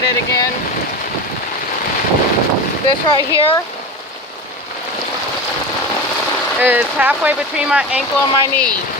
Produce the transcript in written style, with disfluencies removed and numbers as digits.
try that again. This right here is halfway between my ankle and my knee.